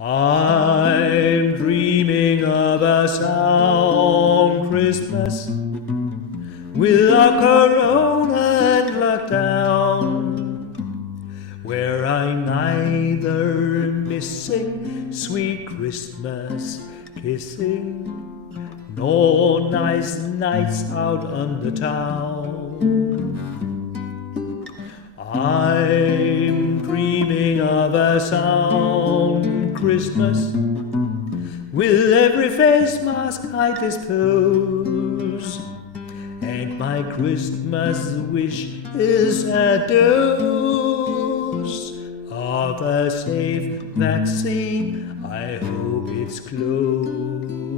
I'm dreaming of a sound Christmas with a corona and lockdown, where I'm neither missing sweet Christmas kissing nor nice nights out on the town. I'm dreaming of a sound Christmas with every face mask I dispose, and my Christmas wish is a dose of a safe vaccine. I hope it's close.